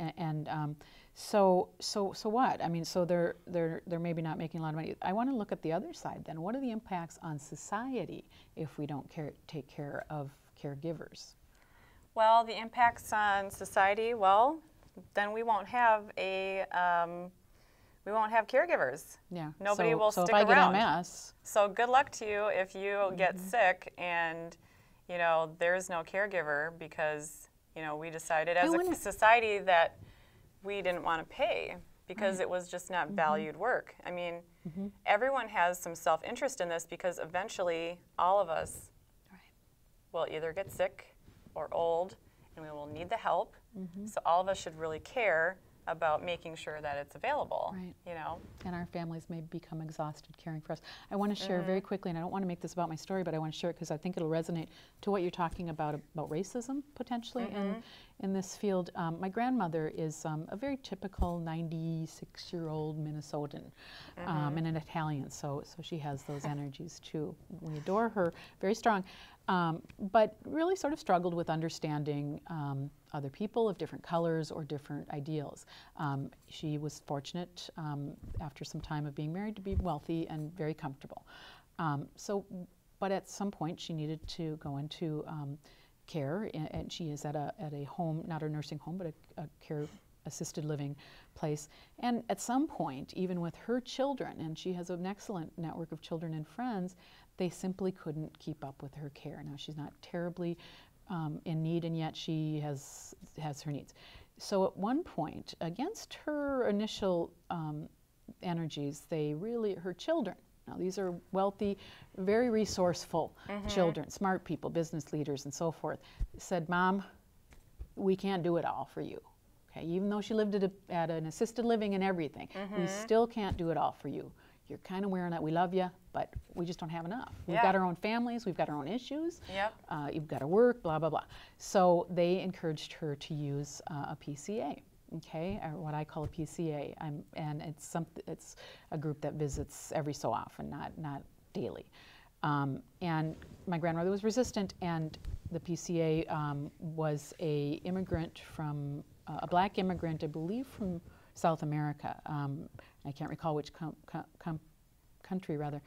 so what? I mean, so they're maybe not making a lot of money. I want to look at the other side then. What are the impacts on society if we don't take care of caregivers? Well, the impacts on society, well, then we won't have caregivers. Yeah. Nobody will stick around. So if I get MS. So good luck to you if you get sick and, there's no caregiver because, we decided as a society that we didn't want to pay because it was just not valued work. I mean, everyone has some self-interest in this because eventually all of us will either get sick or old, and we will need the help. So all of us should really care about making sure that it's available. Right. And our families may become exhausted caring for us. I want to share very quickly, and I don't want to make this about my story, but I want to share it because I think it'll resonate to what you're talking about racism potentially in this field. My grandmother is a very typical 96-year-old Minnesotan and an Italian, so she has those energies too. We adore her, very strong. But really sort of struggled with understanding other people of different colors or different ideals. She was fortunate after some time of being married to be wealthy and very comfortable. But at some point she needed to go into care, and she is at a home, not a nursing home, but a care assisted living place. And at some point, even with her children, and she has an excellent network of children and friends, they simply couldn't keep up with her care. Now, she's not terribly in need, and yet she has her needs. So at one point, against her initial energies, her children, now these are wealthy, very resourceful children, smart people, business leaders and so forth, said, "Mom, we can't do it all for you. Okay, even though she lived at an assisted living and everything, we still can't do it all for you. You're kind of wearing that. We love you, but we just don't have enough. We've got our own families. We've got our own issues. You've got to work, blah, blah, blah." So they encouraged her to use a PCA, okay, or what I call a PCA. And it's a group that visits every so often, not daily. And my grandmother was resistant, and the PCA was a immigrant from, a black immigrant, I believe from South America. I can't recall which country, rather.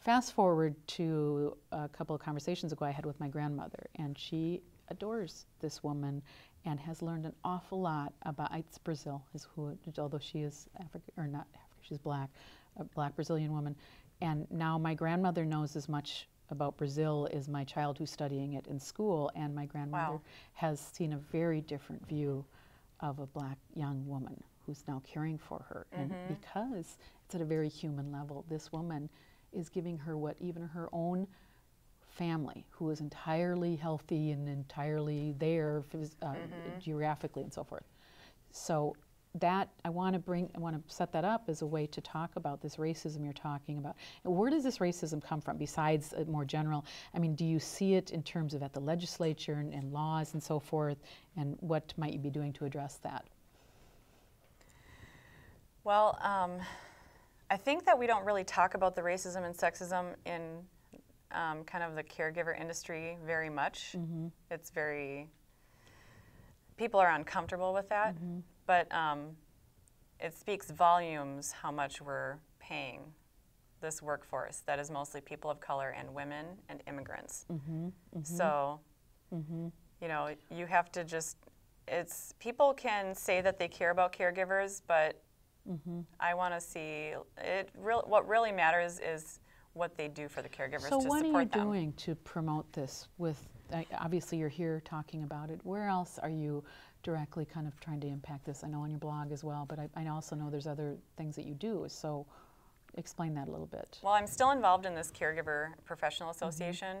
Fast forward to a couple of conversations ago I had with my grandmother, and she adores this woman and has learned an awful lot about, it's Brazil, is who, although she is African, or not African, she's black, a black Brazilian woman. And now my grandmother knows as much about Brazil as my child who's studying it in school, and my grandmother has seen a very different view of a black young woman who's now caring for her. And because it's at a very human level, this woman is giving her what even her own family, who is entirely healthy and entirely there geographically and so forth. So that I want to set that up as a way to talk about this racism you're talking about. And where does this racism come from besides more general? I mean, do you see it in terms of at the legislature and laws and so forth? And what might you be doing to address that? Well, I think that we don't really talk about the racism and sexism in kind of the caregiver industry very much. It's very, people are uncomfortable with that, but it speaks volumes how much we're paying this workforce that is mostly people of color and women and immigrants. So, you know, you have to just, people can say that they care about caregivers, but I want to see it. What really matters is what they do for the caregivers to support them. So what are you doing to promote this? With obviously you're here talking about it. Where else are you directly kind of trying to impact this? I know on your blog as well, but I also know there's other things that you do. So explain that a little bit. Well, I'm still involved in this Caregiver Professional Association.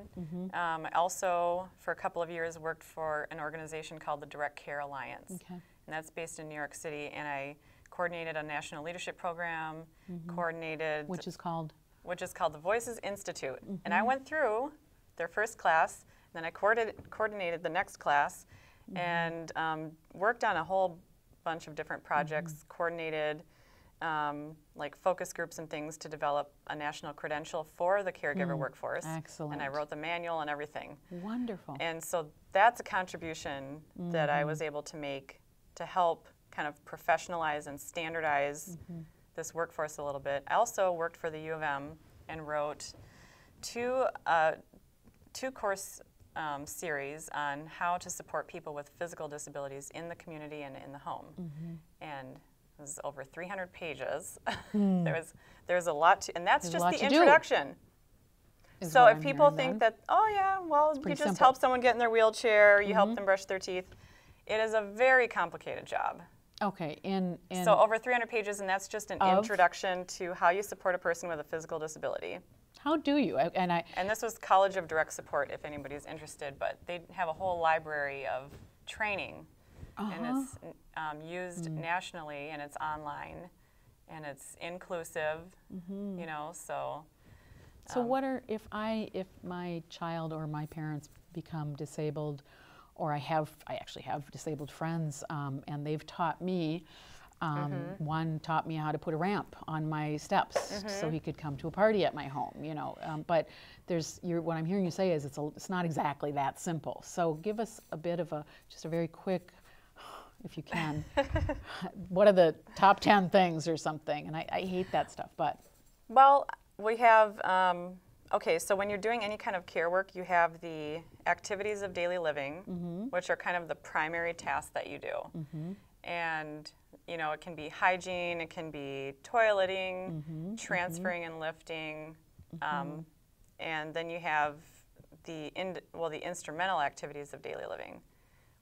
I also, for a couple of years, worked for an organization called the Direct Care Alliance, and that's based in New York City. And I coordinated a national leadership program, which is called the Voices Institute. And I went through their first class, then I coordinated the next class, and worked on a whole bunch of different projects, coordinated like focus groups and things to develop a national credential for the caregiver workforce. Excellent. And I wrote the manual and everything. Wonderful. And so that's a contribution that I was able to make to help kind of professionalize and standardize this workforce a little bit. I also worked for the U of M and wrote two course series on how to support people with physical disabilities in the community and in the home. And it was over 300 pages. There's a lot to, and that's just the introduction. So if people think that, oh yeah, well, you just help someone get in their wheelchair, you help them brush their teeth, it is a very complicated job. Okay, so over 300 pages, and that's just an introduction to how you support a person with a physical disability. How do you? And this was College of Direct Support, if anybody's interested, but they have a whole library of training, and it's used nationally, and it's online, and it's inclusive, you know, so. So what are, if my child or my parents become disabled, or I actually have disabled friends, and they've taught me, one taught me how to put a ramp on my steps so he could come to a party at my home, you know. But what I'm hearing you say is it's not exactly that simple. So give us a bit of just a very quick, if you can, what are the top 10 things or something? And I hate that stuff, but. Well, we have, okay, so when you're doing any kind of care work, you have the activities of daily living, which are kind of the primary tasks that you do. And, you know, it can be hygiene, it can be toileting, transferring and lifting, and then you have the instrumental activities of daily living,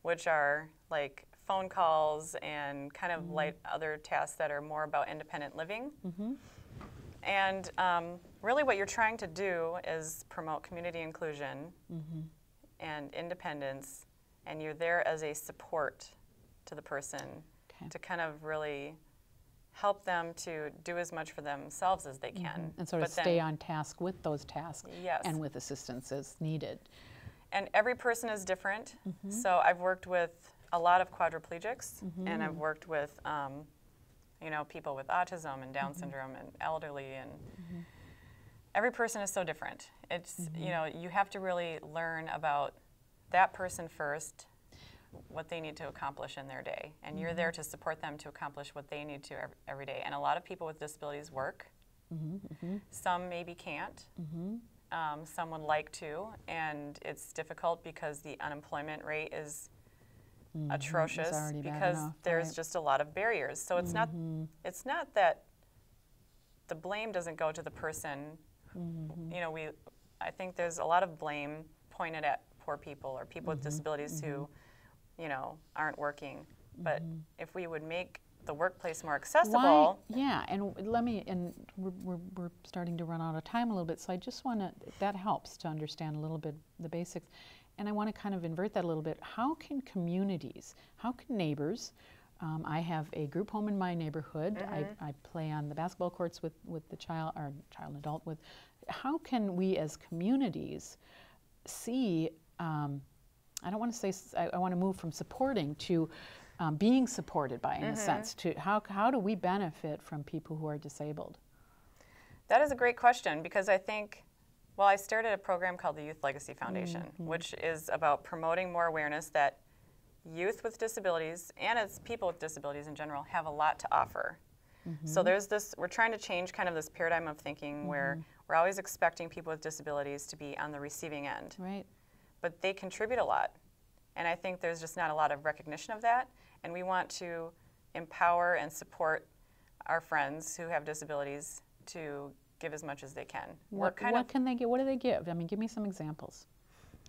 which are like phone calls and kind of light other tasks that are more about independent living. And really what you're trying to do is promote community inclusion and independence, and you're there as a support to the person to kind of really help them to do as much for themselves as they can. And sort of stay on task with those tasks and with assistance as needed. And every person is different. So I've worked with a lot of quadriplegics, and I've worked with you know, people with autism and Down syndrome and elderly, and every person is so different. It's, you know, you have to really learn about that person first, what they need to accomplish in their day. And you're there to support them to accomplish what they need to every day. And a lot of people with disabilities work. Some maybe can't. Some would like to. And it's difficult because the unemployment rate is atrocious because there's just a lot of barriers. So it's not that the blame doesn't go to the person. You know, I think there's a lot of blame pointed at poor people or people with disabilities who, you know, aren't working. But if we would make the workplace more accessible. Yeah, and we're starting to run out of time a little bit, so I just want to, that helps to understand a little bit the basics. And I want to kind of invert that a little bit. How can communities, how can neighbors, I have a group home in my neighborhood. I play on the basketball courts with the child and adult with. How can we as communities see, I don't want to say, I want to move from supporting to being supported by, in a sense, to how do we benefit from people who are disabled? That is a great question, because I think, well, I started a program called the Youth Legacy Foundation, which is about promoting more awareness that youth with disabilities, and as people with disabilities in general, have a lot to offer. So there's this, we're trying to change kind of this paradigm of thinking where we're always expecting people with disabilities to be on the receiving end. Right. But they contribute a lot. And I think there's just not a lot of recognition of that. And we want to empower and support our friends who have disabilities to give as much as they can. What can they give? What do they give? I mean, give me some examples.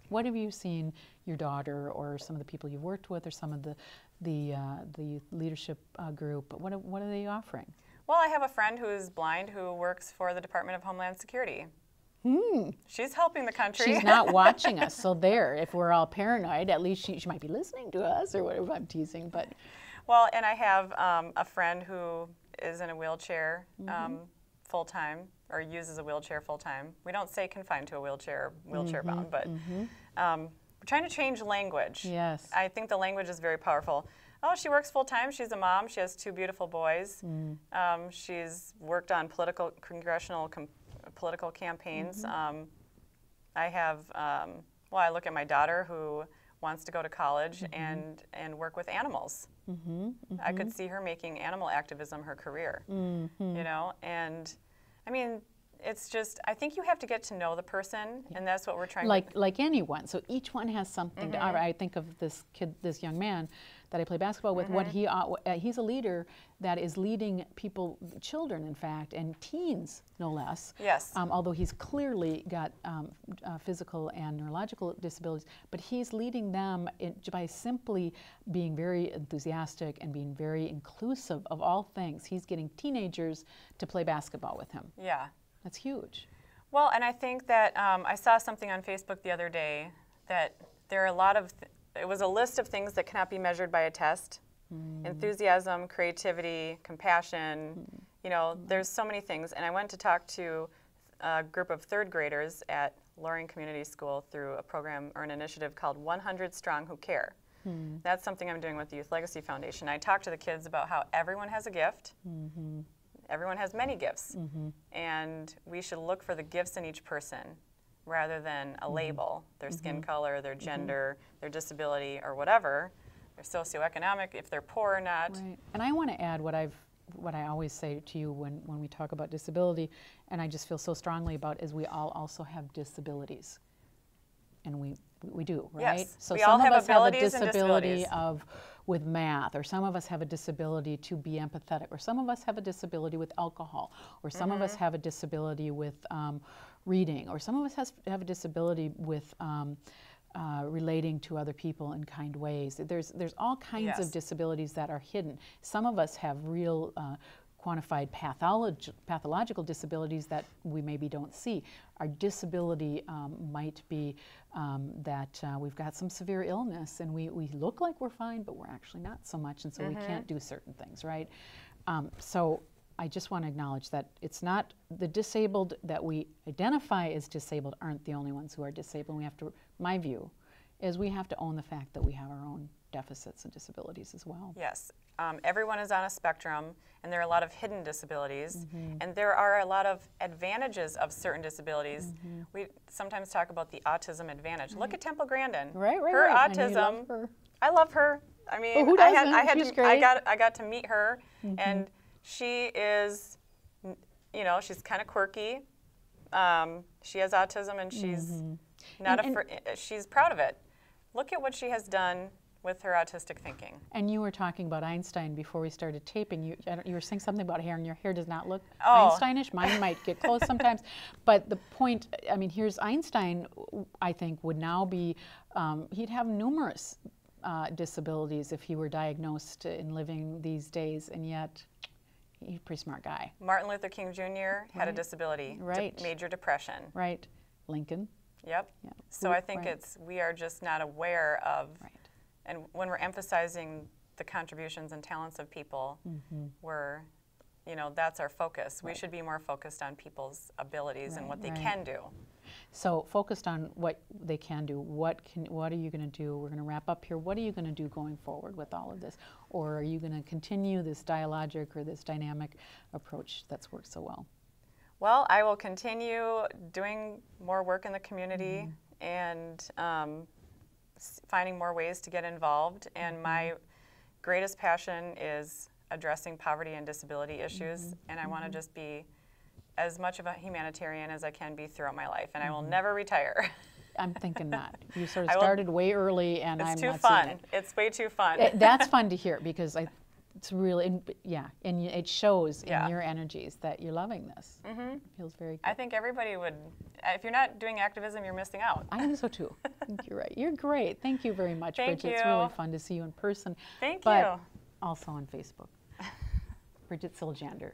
What have you seen your daughter or some of the people you've worked with or some of the leadership group, what are they offering? Well, I have a friend who is blind who works for the Department of Homeland Security. She's helping the country. She's not watching us, so there, if we're all paranoid, at least she might be listening to us or whatever. I'm teasing, but. Well, and I have a friend who is in a wheelchair full-time, or uses a wheelchair full-time. We don't say confined to a wheelchair, wheelchair-bound, but we're trying to change language. Yes. I think the language is very powerful. Oh, she works full-time. She's a mom. She has 2 beautiful boys. She's worked on congressional political campaigns. I have, well, I look at my daughter who wants to go to college and work with animals. I could see her making animal activism her career, you know, and I mean, it's just, I think you have to get to know the person, and that's what we're trying to. Like anyone, so each one has something to offer. I think of this kid, this young man that I play basketball with, what he's a leader that is leading people, children in fact, and teens no less. Yes. Although he's clearly got physical and neurological disabilities, but he's leading them by simply being very enthusiastic and being very inclusive of all things. He's getting teenagers to play basketball with him. Yeah. That's huge. Well, and I think that I saw something on Facebook the other day that there are a lot of, it was a list of things that cannot be measured by a test. Enthusiasm, creativity, compassion, you know, there's so many things. And I went to talk to a group of 3rd graders at Loring Community School through a program or an initiative called 100 Strong Who Care. That's something I'm doing with the Youth Legacy Foundation. I talk to the kids about how everyone has a gift. Everyone has many gifts, and we should look for the gifts in each person rather than a label, their skin color, their gender, their disability, or whatever, their socioeconomic, if they're poor or not. Right. And I want to add what I always say to you when we talk about disability, and I just feel so strongly about, is we all also have disabilities. And we do, right? Yes. So we some all have of us have a abilities and disability with math, or some of us have a disability to be empathetic, or some of us have a disability with alcohol, or some of us have a disability with reading, or some of us have a disability with relating to other people in kind ways. There's all kinds of disabilities that are hidden. Some of us have real quantified pathological disabilities that we maybe don't see. Our disability might be that we've got some severe illness and we look like we're fine, but we're actually not so much, and so we can't do certain things, right? So I just want to acknowledge that it's not the disabled that we identify as disabled aren't the only ones who are disabled. We have to, my view, is we have to own the fact that we have our own deficits and disabilities as well. Yes. Everyone is on a spectrum, and there are a lot of hidden disabilities, and there are a lot of advantages of certain disabilities. We sometimes talk about the autism advantage. Look at Temple Grandin. Right. Her And autism. you love her. I love her. I mean, who doesn't? She's great. I got to meet her, and she is, you know, she's kind of quirky. She has autism, and she's not she's proud of it. Look at what she has done with her autistic thinking. And you were talking about Einstein before we started taping. You were saying something about hair, and your hair does not look Einsteinish. Mine might get close sometimes. But the point, I mean, here's Einstein, I think, would now be, he'd have numerous disabilities if he were diagnosed in living these days, and yet he's a pretty smart guy. Martin Luther King Jr. had a disability, major depression. Right. Lincoln. Yep. Yeah. So I think we are just not aware of, and when we're emphasizing the contributions and talents of people, we're, you know, that's our focus. We should be more focused on people's abilities and what they can do. So focused on what they can do, what are you going to do? We're going to wrap up here. What are you going to do going forward with all of this? Or are you going to continue this dialogic or this dynamic approach that's worked so well? Well, I will continue doing more work in the community and finding more ways to get involved. And my greatest passion is addressing poverty and disability issues, and I want to just be as much of a humanitarian as I can be throughout my life, and I will never retire. I'm thinking that. You sort of started way early, and I'm not seeing it. It's too fun. It's way too fun. That's fun to hear, because it's really, and it shows in your energies that you're loving this. It feels very good. I think everybody would, if you're not doing activism, you're missing out. I think so too. I think you're right. You're great. Thank you very much, Thank Bridget. you. It's really fun to see you in person. Thank but you. Also on Facebook. Bridget Siljander.